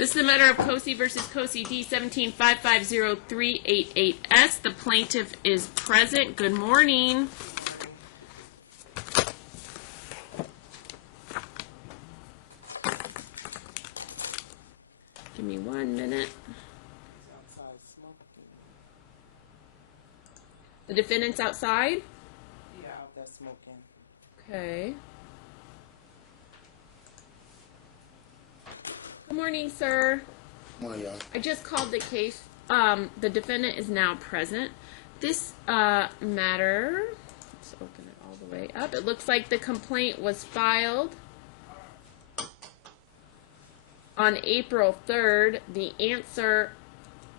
This is the matter of Cosey versus Cosey, D17-550-388S. The plaintiff is present. Good morning. Give me 1 minute. The defendant's outside? Yeah, out there smoking. Okay. Good morning, sir. Good morning, y'all. I just called the case. The defendant is now present. This matter, let's open it all the way up. It looks like the complaint was filed on April 3rd. The answer,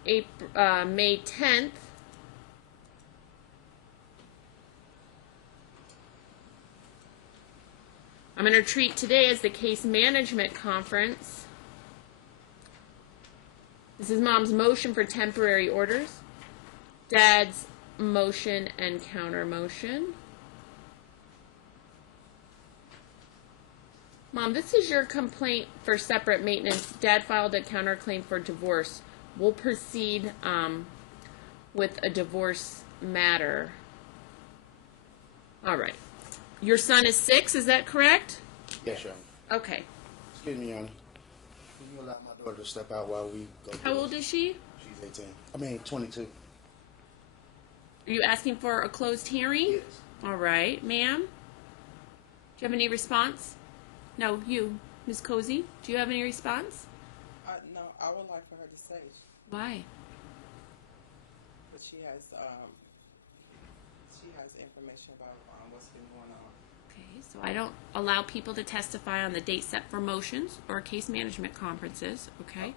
May 10th. I'm going to treat today as the case management conference. This is Mom's motion for temporary orders, Dad's motion and counter motion. Mom, this is your complaint for separate maintenance. Dad filed a counterclaim for divorce. We'll proceed with a divorce matter. All right. Your son is 6, is that correct? Yes, Your Honor. Okay. Excuse me, Your Honor. Can you allow my daughter to step out while we go? How old is she? She's 18. I mean, 22. Are you asking for a closed hearing? Yes. All right. Ma'am? Do you have any response? No, you. Ms. Cosey, do you have any response? No, I would like for her to say, Why? but she has information about what's been going on. Okay, so I don't allow people to testify on the date set for motions or case management conferences, okay?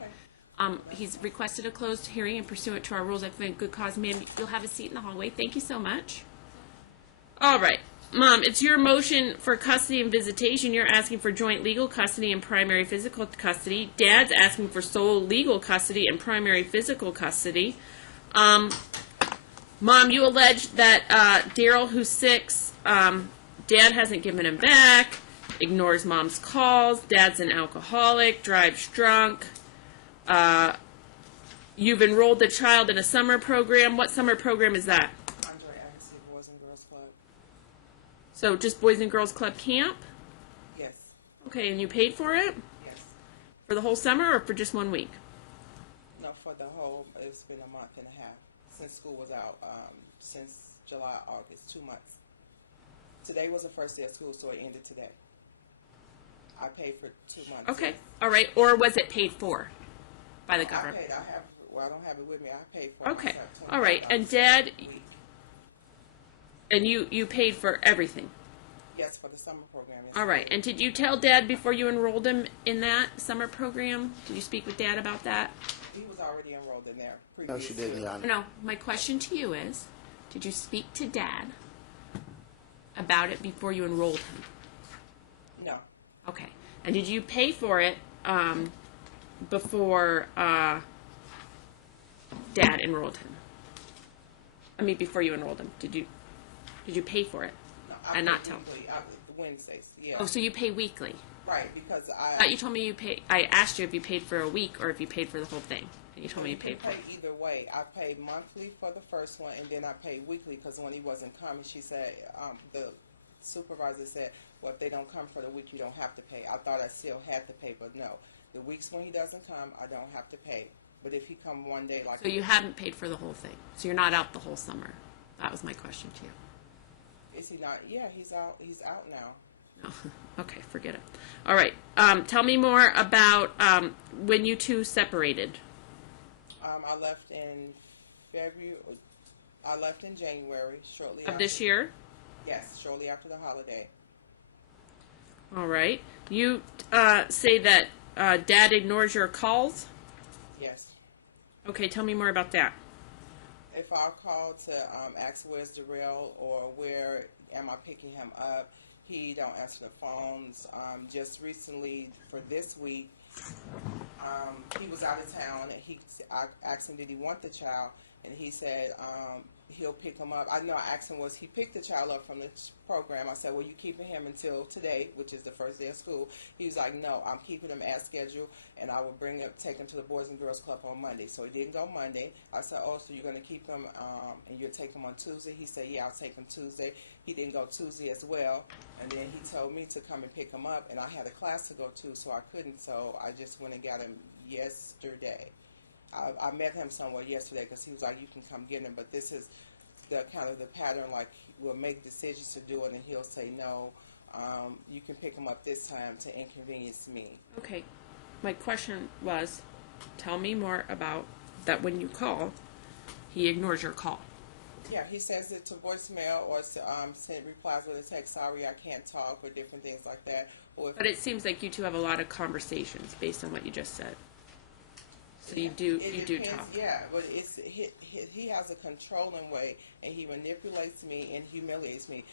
He's requested a closed hearing and pursuant to our rules, I think good cause. Ma'am, you'll have a seat in the hallway. Thank you so much. All right. Mom, it's your motion for custody and visitation. You're asking for joint legal custody and primary physical custody. Dad's asking for sole legal custody and primary physical custody. Mom, you allege that Daryl, who's 6, Dad hasn't given him back, ignores Mom's calls, Dad's an alcoholic, drives drunk. You've enrolled the child in a summer program. What summer program is that? Andre Agassi, Boys and Girls Club. So just Boys and Girls Club camp? Yes. Okay, and you paid for it? Yes. For the whole summer or for just 1 week? No, for the whole, it's been a month and a half since school was out, since July, August, 2 months. Today was the first day of school, so it ended today. I paid for 2 months. Okay, all right. Or was it paid for by the government? I don't have it with me. I paid for it. Okay, all right. And Dad, and you paid for everything? Yes, for the summer program. Yes, all right. And did you tell Dad before you enrolled him in that summer program? Did you speak with Dad about that? He was already enrolled in there. No, she didn't, Your Honor. No, my question to you is, did you speak to Dad about it before you enrolled him? No. Okay. And did you pay for it before Dad enrolled him? I mean, before you enrolled him, did you pay for it? No, And not tell. Wednesdays, yeah. Oh, so you pay weekly? Right, because I thought you told me you pay. I asked you if you paid for a week or if you paid for the whole thing, and you told me you paid for it. Pay either way. I paid monthly for the first one, and then I paid weekly because when he wasn't coming, she said the supervisor said, "Well, if they don't come for the week, you don't have to pay." I thought I still had to pay, but no. The weeks when he doesn't come, I don't have to pay. But if he come one day, like So you haven't paid for the whole thing. So you're not out the whole summer. That was my question to you. Is he not? Yeah, he's out. He's out now. No. Okay, forget it. All right. Tell me more about when you two separated. I left in February. I left in January, shortly Of this year? Yes, shortly after the holiday. All right. You say that Dad ignores your calls? Yes. Okay, tell me more about that. If I call to ask where's Darrell or where am I picking him up, he don't answer the phones. Just recently, for this week, he was out of town. I asked him did he want the child, and he said he'll pick him up. I know I asked him, was he picked the child up from the program? I said, well, you keeping him until today, which is the first day of school? He was like, no, I'm keeping him as scheduled, and I will take him to the Boys and Girls Club on Monday. So he didn't go Monday. I said, oh, so you're going to keep him and you'll take him on Tuesday? He said, yeah, I'll take him Tuesday. He didn't go Tuesday as well, and then he told me to come and pick him up, and I had a class to go to, so I couldn't, so I just went and got him yesterday. I met him somewhere yesterday because he was like, you can come get him, but this is the kind of the pattern, like we'll make decisions to do it and he'll say no, you can pick him up this time to inconvenience me. Okay, my question was, tell me more about that. When you call, he ignores your call. Yeah, he sends it to voicemail or send replies with a text, sorry I can't talk, or different things like that. Or if But it seems like you two have a lot of conversations based on what you just said. So you do depends, talk. Yeah, but he has a controlling way, and he manipulates me and humiliates me.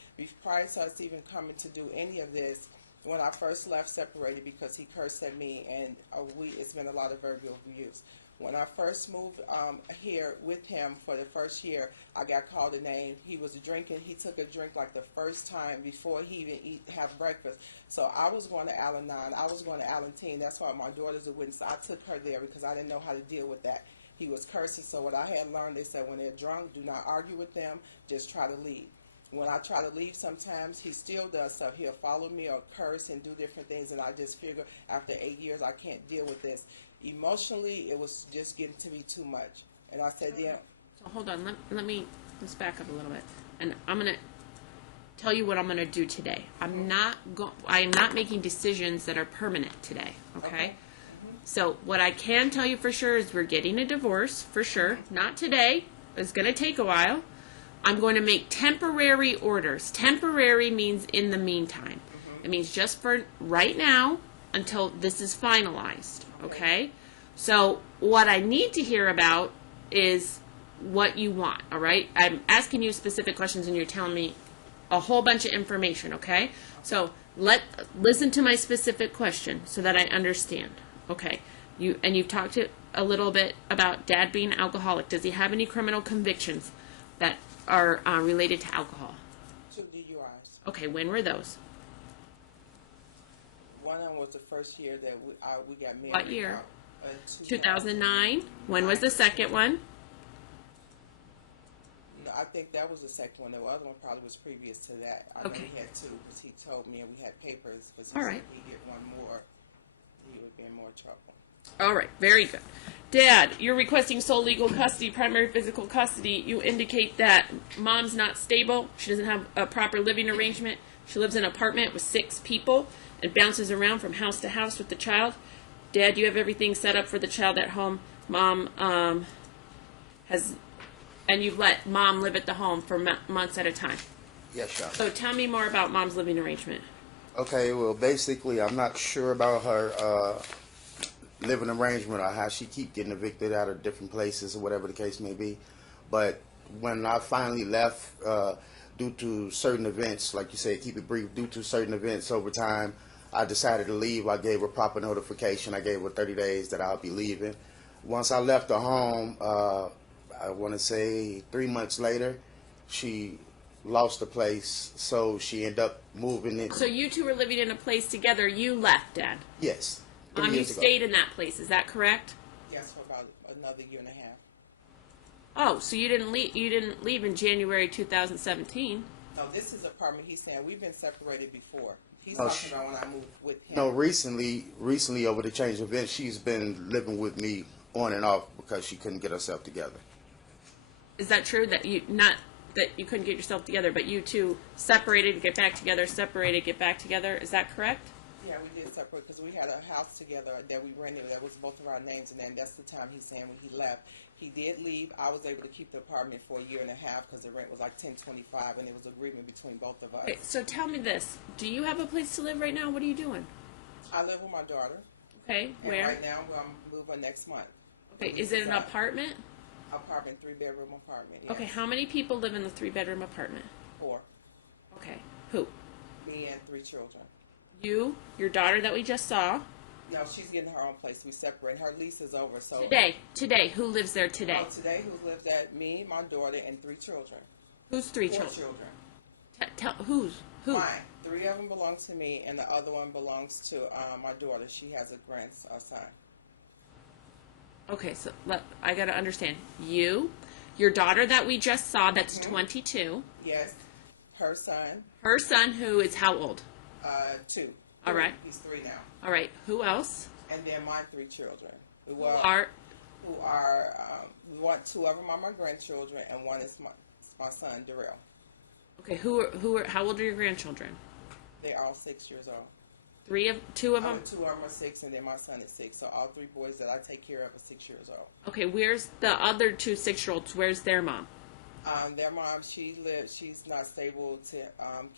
Prior to us even coming to do any of this, when I first left separated because he cursed at me, and it's been a lot of verbal abuse. When I first moved here with him for the first year, I got called a name. He was drinking. He took a drink like the first time before he even have breakfast. So I was going to Al-Anon. I was going to Al-Anon. That's why my daughter's a witness. I took her there because I didn't know how to deal with that. He was cursing. So what I had learned, they said when they're drunk, do not argue with them. Just try to leave. When I try to leave sometimes, he still does stuff. He'll follow me or curse and do different things, and I just figure after 8 years I can't deal with this. Emotionally, it was just getting to be too much. And I said, Okay. yeah. So hold on, let's back up a little bit. And I'm going to tell you what I'm going to do today. I am not making decisions that are permanent today, okay? So what I can tell you for sure is we're getting a divorce, for sure. Not today. It's going to take a while. I'm going to make temporary orders. Temporary means in the meantime. It means just for right now until this is finalized, okay? So what I need to hear about is what you want, all right? I'm asking you specific questions and you're telling me a whole bunch of information, okay? So listen to my specific question so that I understand, okay? You've talked a little bit about Dad being alcoholic. Does he have any criminal convictions that are related to alcohol? 2 DUIs. Okay, when were those? One of them was the first year that we got married. What year? 2009. 2009. When was the second one? No, I think that was the second one. The other one probably was previous to that. I know Okay. we had 2 because he told me, and we had papers. Because All right. If he get one more, he would be in more trouble. All right, very good. Dad, you're requesting sole legal custody, primary physical custody. You indicate that mom's not stable. She doesn't have a proper living arrangement. She lives in an apartment with 6 people and bounces around from house to house with the child. Dad, you have everything set up for the child at home. Mom and you've let mom live at the home for months at a time. Yes, sir. So tell me more about mom's living arrangement. Okay, well, basically, I'm not sure about her living arrangement or how she keep getting evicted out of different places or whatever the case may be. But when I finally left, due to certain events, like you said, keep it brief, due to certain events over time, I decided to leave. I gave her proper notification. I gave her 30 days that I'll be leaving. Once I left the home, I want to say 3 months later, she lost the place, so she ended up moving in. So you two were living in a place together. You left, Dad. Yes. 3 You years ago. stayed in that place. Is that correct? Yes, for about another year and a half. Oh, so you didn't leave. You didn't leave in January 2017. No, this is apartment he's saying. We've been separated before. He's Oh, talking about when I moved with him. No, recently over the change of events, she's been living with me on and off because she couldn't get herself together. Is that true? That you couldn't get yourself together, but you two separated, get back together, separated, get back together. Is that correct? Yeah, we did separate because we had a house together that we rented that was both of our names, and then that's the time he's saying when he left. He did leave. I was able to keep the apartment for a year and a half because the rent was like $10.25, and it was agreement between both of us. Okay, so tell me this: do you have a place to live right now? What are you doing? I live with my daughter. Okay, And where? right now, I'm moving next month. Okay, is it an apartment? Apartment, 3-bedroom apartment. Yes. Okay, how many people live in the 3-bedroom apartment? 4. Okay, who? Me and 3 children. You, your daughter that we just saw, No, she's getting her own place. We separate. Her lease is over. So Today, who lives there today? Today, who lives at me, my daughter, and 3 children. Who's 3 4 children? children. Who? Mine. 3 of them belong to me, and the other one belongs to my daughter. She has a grandson. Okay, so I got to understand. Your daughter that we just saw, that's 22. Yes, her son. Her son, who is how old? 2. All right. He's 3 now. All right. Who else? And then my 3 children. Who are? One, 2 of them are my grandchildren, and one is my son, Darrell. Okay. How old are your grandchildren? They're all 6 years old. 2 of them? 2 of them are 6, and then my son is 6. So all 3 boys that I take care of are 6 years old. Okay. Where's the other 2 6-year-olds? Where's their mom? Their mom, she's not stable to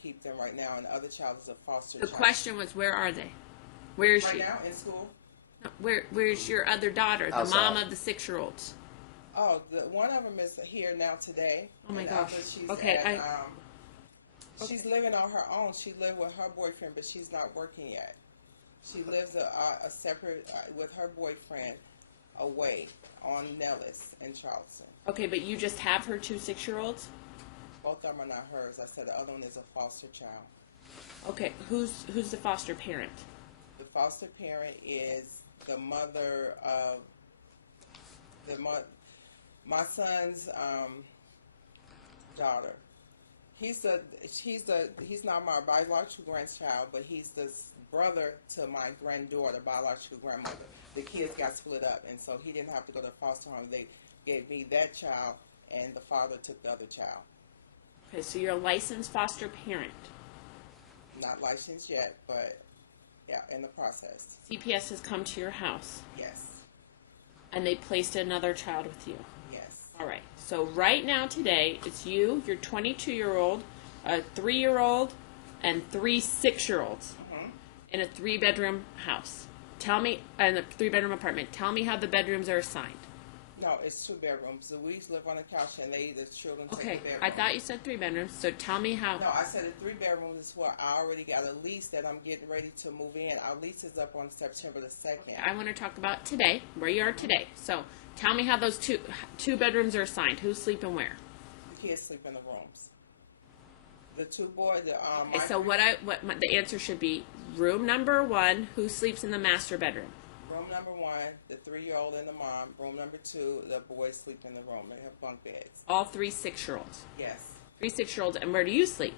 keep them right now, and the other child is a foster The child. question was, where are they? Where is Right she? now, in school. No, where's your other daughter, the Outside. mom of the 6-year-olds? Oh, one of them is here now today. Oh my and the gosh. other, she's Okay, she's living on her own. She lived with her boyfriend, but she's not working yet. She lives a separate with her boyfriend away on Nellis in Charleston. Okay, but you just have her 2 6-year-olds? Both of them are not hers. I said the other one is a foster child. Okay, who's the foster parent? The foster parent is the mother of my son's daughter. He's not my biological grandchild, but he's the brother to my granddaughter, biological grandmother. The kids got split up, and so he didn't have to go to foster home. They gave me that child, and the father took the other child. Okay, so you're a licensed foster parent. Not licensed yet, but yeah, in the process. CPS has come to your house, Yes, and they placed another child with you. yes. All right, so right now today, it's you, your 22-year-old, a 3-year-old, and 3 6-year-olds in a 3-bedroom house. Tell me, in a 3-bedroom apartment, tell me how the bedrooms are assigned. No, it's 2 bedrooms. So we live on the couch, and the children take Okay, the bedroom. I thought you said 3 bedrooms, so tell me how. No, I said the 3 bedrooms is where I already got a lease that I'm getting ready to move in. Our lease is up on September the 2nd. I want to talk about today, where you are today. So tell me how those two bedrooms are assigned. Who's sleeping where? The kids sleep in the rooms. The 2 boys, Okay, so the answer should be room number 1. Who sleeps in the master bedroom? room number 1, the 3-year-old and the mom. Room number 2, the boys sleep in the room. They have bunk beds. All 3 6-year-olds. Yes, 3 6-year-olds, and where do you sleep?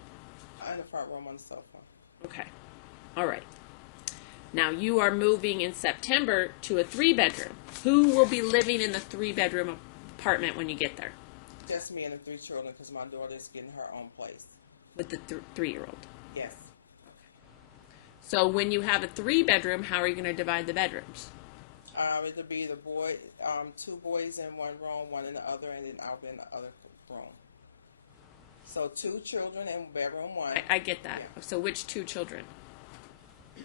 in the front room on the sofa. Okay. All right. Now you are moving in September to a 3-bedroom. Who will be living in the 3-bedroom apartment when you get there? Just me and the 3 children, because my daughter's getting her own place. With the 3-year-old. Yes. So when you have a 3-bedroom, how are you going to divide the bedrooms? It'll be the 2 boys in one room, 1 in the other, and then I'll be in the other room. So 2 children in bedroom 1. I get that. Yeah. So which 2 children?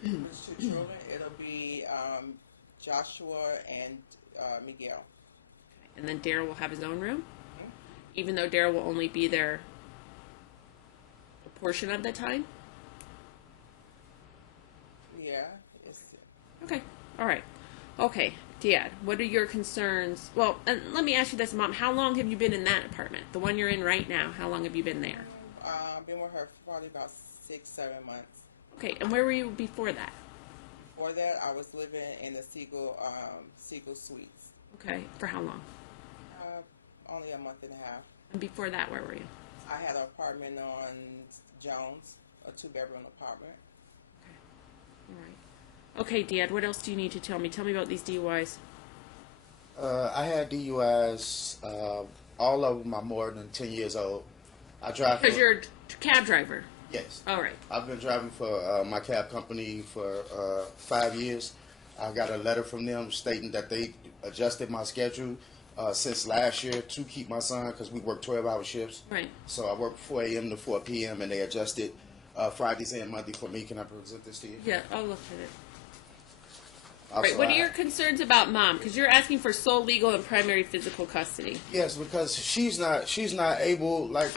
Which 2 children? It'll be Joshua and Miguel. And then Daryl will have his own room? Even though Daryl will only be there a portion of the time? Yeah. Okay. All right. Okay, Dad, what are your concerns? Well, and let me ask you this, Mom. How long have you been in that apartment? The one you're in right now, how long have you been there? I've been with her for probably about 6-7 months. Okay, and where were you before that? Before that, I was living in the Siegel Suites. Okay, for how long? Only a month and a half. And before that, where were you? I had an apartment on Jones, a 2-bedroom apartment. All right. Okay, Dad, what else do you need to tell me? Tell me about these DUIs. I had DUIs. All of them are more than 10 years old. I drive. Because you're a cab driver. Yes. All right. I've been driving for my cab company for 5 years. I got a letter from them stating that they adjusted my schedule since last year to keep my son, because we work 12-hour shifts. Right. So I work 4 a.m. to 4 p.m. and they adjusted Fridays and Monday for me. Can I present this to you? Yeah, I'll look at it. Also, Right. What are your concerns about Mom? Because you're asking for sole legal and primary physical custody. Yes, because she's not able, like,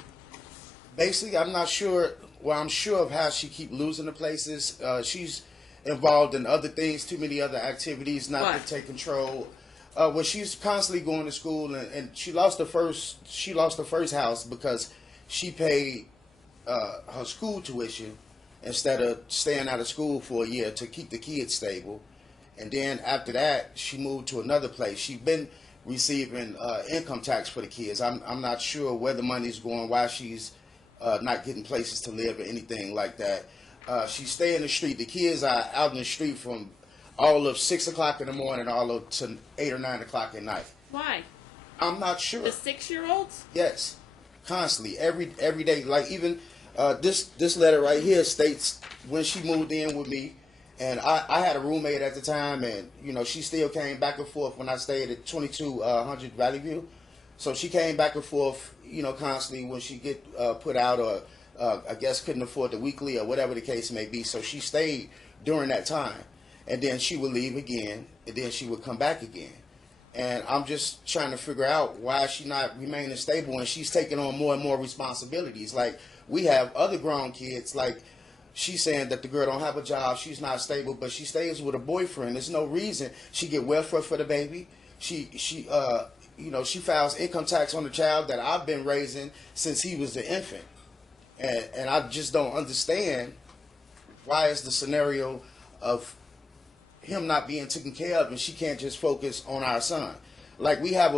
basically I'm not sure, well, I'm sure of how she keep losing the places. She's involved in other things, too many other activities, not What? to take control. Well, she's constantly going to school, and she lost the first house because she paid her school tuition instead of staying out of school for a year to keep the kids stable. And then after that, she moved to another place. She's been receiving income tax for the kids. I'm not sure where the money's going, why she's not getting places to live or anything like that. She stay in the street. The kids are out in the street from all of 6 o'clock in the morning, all of to 8 or 9 o'clock at night. Why? I'm not sure. The 6-year-olds? Yes, constantly, every day. Like even this letter right here states when she moved in with me, and I had a roommate at the time, and she still came back and forth when I stayed at 2200 Valley View. So she came back and forth, constantly when she get put out, or I guess couldn't afford the weekly or whatever the case may be. So she stayed during that time, and then she would leave again, and then she would come back again. And I'm just trying to figure out why she not remaining stable, and she's taking on more and more responsibilities. Like, we have other grown kids, like she's saying that the girl don't have a job, she's not stable, but she stays with a boyfriend. There's no reason. She get welfare for the baby. She files income tax on the child that I've been raising since he was an infant. And I just don't understand why is the scenario of him not being taken care of, and she can't just focus on our son. Like we have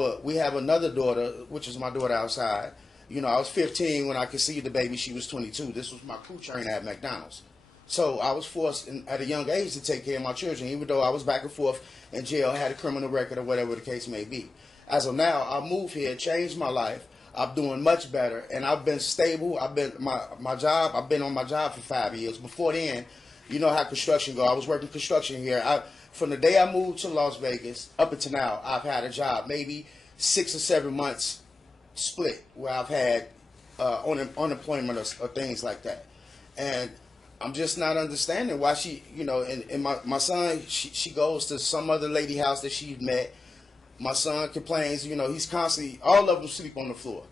another daughter, which is my daughter outside. I was 15 when I conceived the baby. She was 22. This was my crew trainer at McDonald's. So I was forced at a young age to take care of my children, even though I was back and forth in jail, had a criminal record, or whatever the case may be. As of now, I moved here, changed my life. I'm doing much better, and I've been stable. I've been my job. I've been on my job for 5 years. Before then, you know how construction go. I was working construction here. From the day I moved to Las Vegas up until now, I've had a job, maybe 6 or 7 months split, where I've had unemployment or things like that. And I'm just not understanding why she, and my son, she goes to some other lady house that she met. My son complains, he's constantly, all of them sleep on the floor.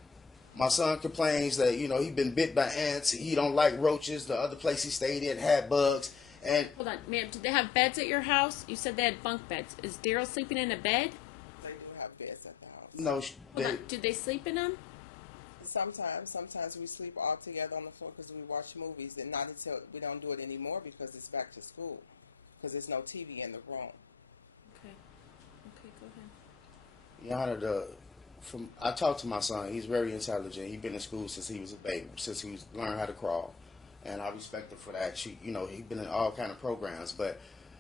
My son complains that, he been bit by ants. He don't like roaches. The other place he stayed in had bugs. And Hold on, ma'am. Did they have beds at your house? You said they had bunk beds. Is Daryl sleeping in a bed? They do have beds at the house. no, Hold on. Did they sleep in them? Sometimes we sleep all together on the floor because we watch movies, and not until we don't do it anymore because it's back to school, because there's no TV in the room. Okay. Okay, go ahead. Your Honor, I talked to my son. He's very intelligent. He's been in school since he was a baby, since he learned how to crawl, and I respect him for that. He's been in all kind of programs. But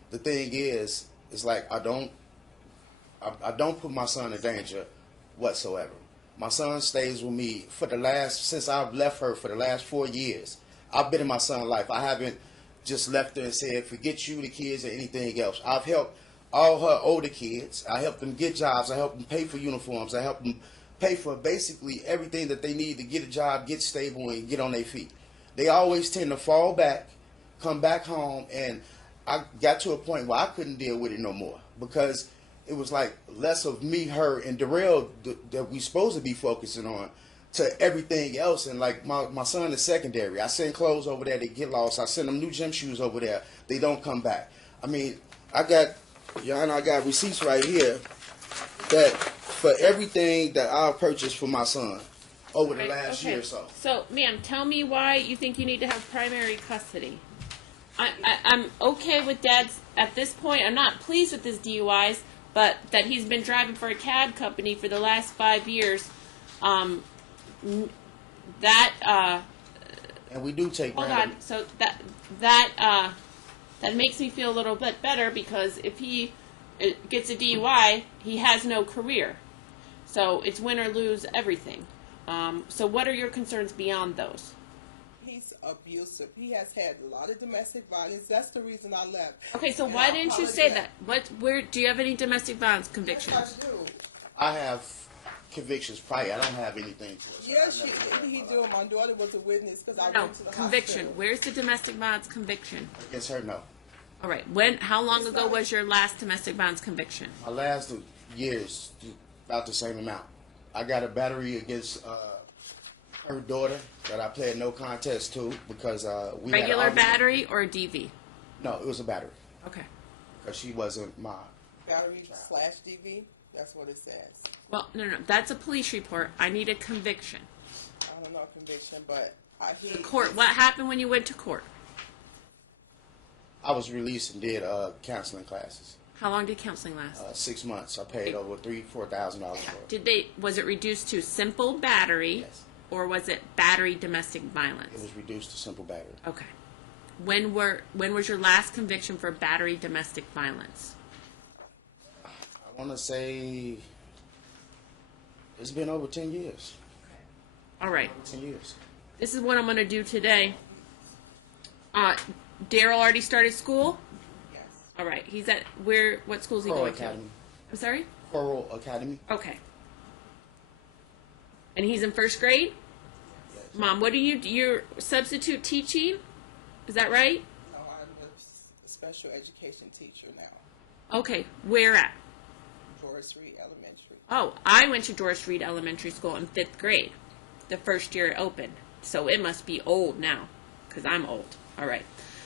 the thing is, it's like I don't put my son in danger whatsoever. My son stays with me since I've left her for the last 4 years. I've been in my son's life. I haven't just left her and said, forget you, the kids, or anything else. I've helped all her older kids. I helped them get jobs. I helped them pay for uniforms. I helped them pay for basically everything that they need to get a job, get stable, and get on their feet. They always tend to fall back, come back home, and I got to a point where I couldn't deal with it no more, because it was like less of me, her, and Darrell that we supposed to be focusing on, to everything else. And like my son is secondary. I send clothes over there, they get lost. I send them new gym shoes over there, they don't come back. I mean, Your Honor, I got receipts right here that for everything that I've purchased for my son over the last year or so. So, ma'am, tell me why you think you need to have primary custody. I'm okay with Dad's, at this point, I'm not pleased with his DUIs, but that he's been driving for a cab company for the last 5 years, And we do take hold random. on, so that makes me feel a little bit better, because if he gets a DUI, he has no career. So it's win or lose everything. So what are your concerns beyond those? He's abusive. He has had a lot of domestic violence. That's the reason I left. Okay, so And why I didn't you say apologize. that? Where do you have any domestic violence convictions? Yes, I do. I have convictions prior. I don't have anything for us. Yes, he do. My daughter was a witness because I No, went to the conviction. hospital. Where's the domestic violence conviction? Against her, no. All right. How long ago was your last domestic violence conviction? My last years, about the same amount. I got a battery against her daughter that I pled no contest to because we had an Regular argument. battery or DV? No, it was a battery. Okay. because she wasn't my. Battery/DV. That's what it says. Well, no. That's a police report. I need a conviction. I don't know conviction, but he Court. What happened when you went to court? I was released and did counseling classes. How long did counseling last? 6 months. I paid over $4,000 for it. Was it reduced to simple battery? Yes. Or was it battery domestic violence? It was reduced to simple battery. Okay. When was your last conviction for battery domestic violence? I want to say it's been over 10 years. All right. 10 years. This is what I'm going to do today. Daryl already started school? Yes. All right. He's at what school is he Coral going Academy. to? I'm sorry? Coral Academy. Okay. And he's in first grade? Yes. Mom, what are you're substitute teaching? Is that right? No, I'm a special education teacher now. Okay. Where at? Doris Reed Elementary. Oh, I went to Doris Reed Elementary School in 5th grade, the first year it opened. So it must be old now, because I'm old. All right.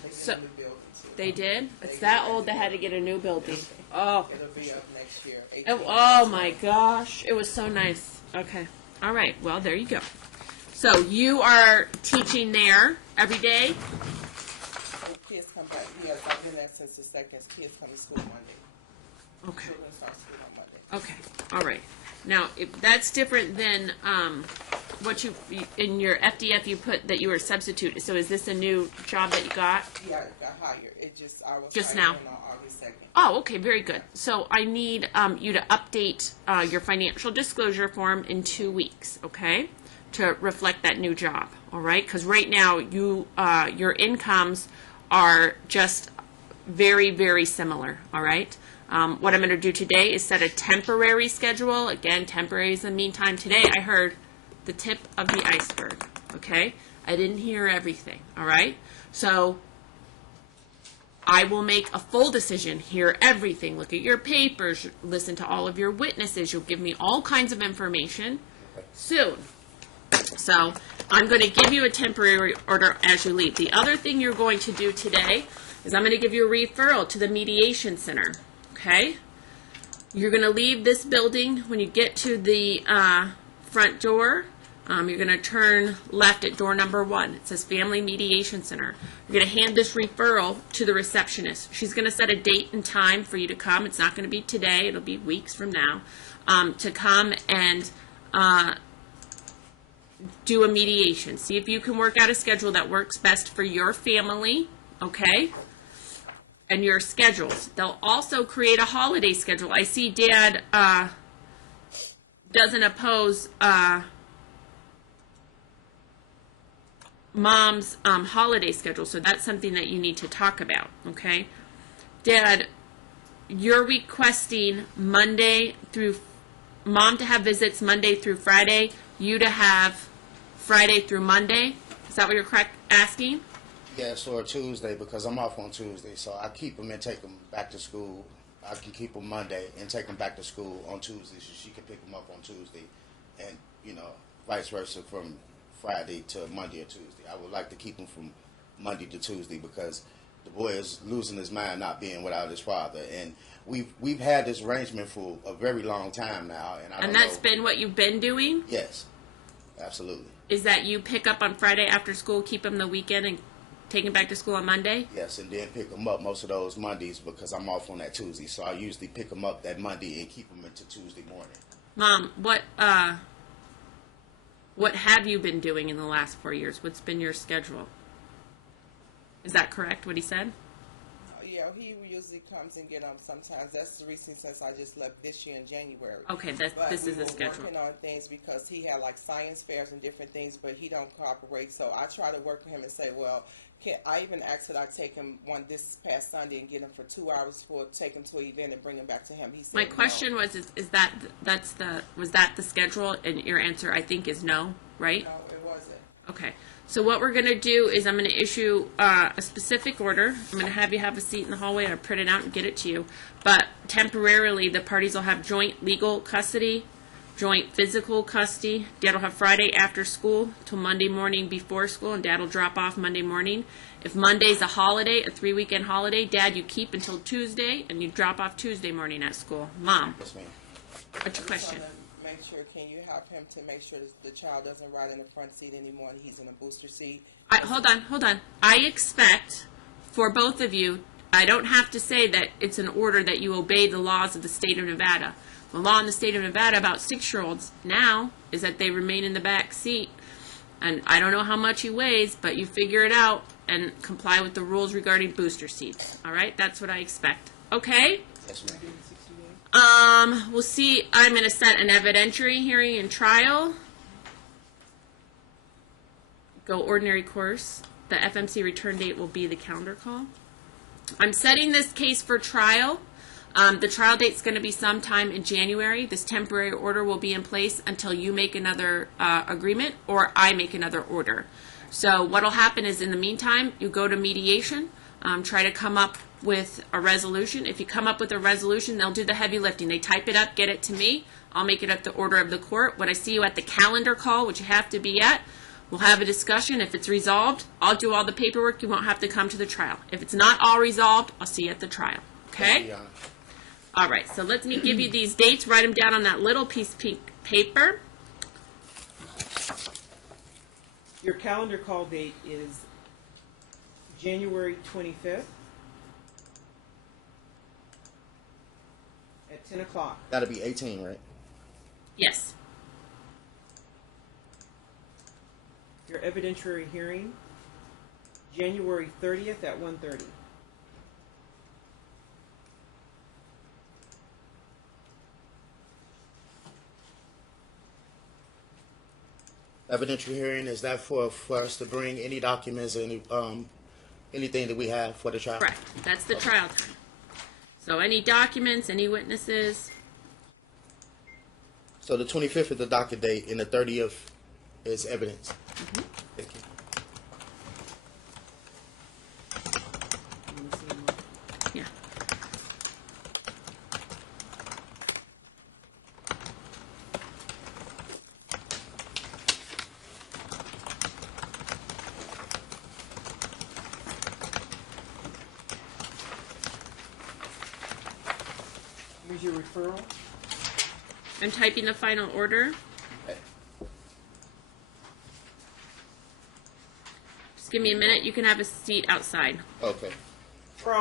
So New building too. they did? It's that old they had to get a new building. Oh. It'll be up next year. Oh my gosh. It was so nice. Okay. All right. Well, there you go. So you are teaching there every day? Kids come back. Yes, I've been there since the second. Kids come to school Monday. Okay. Children start school on Monday. Okay. All right. Now, if that's different than what you in your FDF you put that you were a substitute. So is this a new job that you got? Yeah, I got hired. I was Just hired now? on August 2nd. Oh, okay, very good. So I need you to update your financial disclosure form in 2 weeks, okay, to reflect that new job. All right, because right now your incomes are just very, very similar. All right. What I'm going to do today is set a temporary schedule. Again, temporary is the meantime. Today I heard the tip of the iceberg. Okay, I didn't hear everything. All right, so I will make a full decision, hear everything, look at your papers, listen to all of your witnesses. You'll give me all kinds of information soon. So I'm going to give you a temporary order as you leave. The other thing you're going to do today is I'm going to give you a referral to the Mediation Center. Okay? You're going to leave this building. When you get to the front door, you're going to turn left at door number 1. It says Family Mediation Center. You're going to hand this referral to the receptionist. She's going to set a date and time for you to come. It's not going to be today. It'll be weeks from now. To come and do a mediation. See if you can work out a schedule that works best for your family, okay? And your schedules. They'll also create a holiday schedule. I see Dad doesn't oppose Mom's holiday schedule, so that's something that you need to talk about, okay? Dad, you're requesting Monday through Mom to have visits Monday through Friday, you to have Friday through Monday. Is that what you're asking? Yes, or Tuesday, because I'm off on Tuesday, so I keep them and take them back to school. I can keep them Monday and take them back to school on Tuesday, so she can pick them up on Tuesday, and vice versa from Friday to Monday or Tuesday. I would like to keep them from Monday to Tuesday because the boy is losing his mind not being without his father, and we've had this arrangement for a very long time now, and that's been what you've been doing? Yes, absolutely. Is that you pick up on Friday after school, keep him the weekend, and take him back to school on Monday? Yes, and then pick them up most of those Mondays because I'm off on that Tuesday, so I usually pick them up that Monday and keep them into Tuesday morning. Mom, what have you been doing in the last 4 years? What's been your schedule? Is that correct, what he said? Yeah, he usually comes and get them sometimes. That's the reason since I just left this year in January. Okay, this is the schedule. Working on things because he had like science fairs and different things, but he don't cooperate. So I try to work with him and say, well, I even asked that I take him this past Sunday and get him for 2 hours take him to an event and bring him back to him. He said my question no. was was that the schedule? And your answer I think is no, right? No, it wasn't. Okay. So what we're going to do is I'm going to issue a specific order. I'm going to have you have a seat in the hallway. I'll print it out and get it to you. But temporarily, the parties will have joint legal custody joint physical custody. Dad will have Friday after school till Monday morning before school, and Dad will drop off Monday morning. If Monday's a holiday, a 3-weekend holiday, Dad, you keep until Tuesday, and you drop off Tuesday morning at school. Mom, Yes, ma'am. what's your question? Make sure, can you have him to make sure that the child doesn't ride in the front seat anymore and he's in a booster seat? Hold on. I expect for both of you, I don't have to say that it's an order that you obey the laws of the state of Nevada. The law in the state of Nevada about 6-year-olds now is that they remain in the back seat. And I don't know how much he weighs, but you figure it out and comply with the rules regarding booster seats. All right? That's what I expect. Okay? Yes, ma'am. We'll see. I'm going to set an evidentiary hearing and trial. Go ordinary course. The FMC return date will be the calendar call. I'm setting this case for trial. The trial date's going to be sometime in January. This temporary order will be in place until you make another agreement or I make another order. So what will happen is, in the meantime, you go to mediation, try to come up with a resolution. If you come up with a resolution, they'll do the heavy lifting. They type it up, get it to me. I'll make it at the order of the court. When I see you at the calendar call, which you have to be at, we'll have a discussion. If it's resolved, I'll do all the paperwork. You won't have to come to the trial. If it's not all resolved, I'll see you at the trial. Okay? Yeah. All right, so let me give you these dates. Write them down on that little piece of pink paper. Your calendar call date is January 25th at 10 o'clock. That'll be 18, right? Yes. Your evidentiary hearing, January 30th at 1:30. Evidentiary hearing, is that for us to bring any documents, any anything that we have for the trial? Correct. That's the trial time. So any documents, any witnesses. So the 25th is the docket date, and the 30th is evidence. Mm-hmm. Thank you. Yeah. Here's your referral. I'm typing the final order. Just give me a minute. You can have a seat outside. Okay.